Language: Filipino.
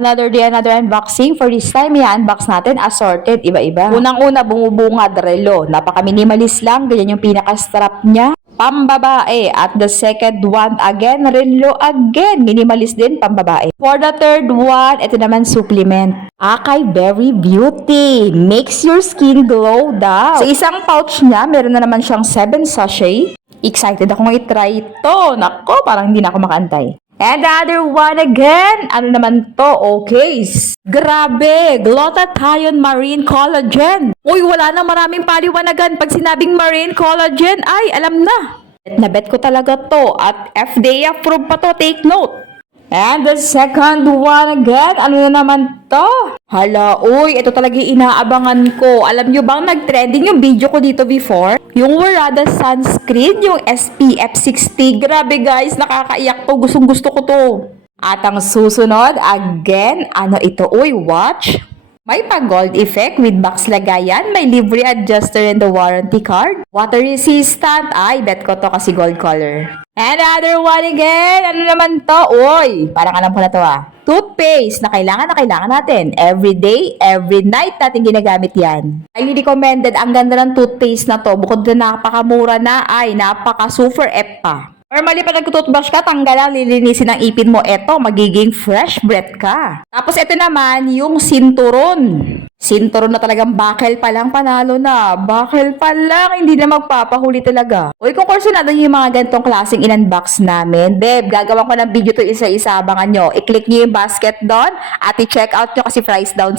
Another day, another unboxing. For this time, i-unbox natin assorted, iba-iba. Unang-una, bumubungad, relo. Napaka-minimalist lang, ganyan yung pinaka-strap niya. Pambabae. At the second one, again, relo again. Minimalist din, pambabae. For the third one, ito naman supplement. Akay Berry Beauty. Makes your skin glow daw. Sa isang pouch niya, meron na naman siyang 7 sachet. Excited akong i-try ito. Nako, parang hindi na ako makaantay. And the other one again, ano naman to? Okay. Grabe, glutathione marine collagen. Uy, wala na maraming paliwanagan. Pag sinabing marine collagen, ay, alam na. Bet na bet ko talaga to. At FDA approved pa to, take note. And the second one again, ano na naman to? Hala, uy, ito talaga inaabangan ko. Alam nyo bang nag-trending yung video ko dito before? Yung Warada sunscreen, yung SPF 60. Grabe guys, nakakaiyak to. Gustong gusto ko to. At ang susunod, again, ano ito? Uy, watch. May pa-gold effect with box lagayan, may libre adjuster and the warranty card. Water resistant, ay bet ko to kasi gold color. And other one again, ano naman to? Uy, parang alam ko na to Toothpaste na kailangan natin. Every day, every night natin ginagamit yan. Highly recommended, ang ganda ng toothpaste na to. Bukod na napakamura na, ay napaka-super F pa. Normally, pag nag-toothbrush ka, tanggalan, lilinisin ang ipin mo. Eto, magiging fresh breath ka. Tapos, ito naman, yung sinturon. Sinturon na talagang bakel pa lang, panalo na. Bakel pa lang, hindi na magpapahuli talaga. Uy, kung kursunado yung mga ganitong klaseng in-unbox namin, Beb, gagawa ko ng video to isa-isa, abangan nyo. I-click nyo yung basket doon at i-check out nyo kasi price down.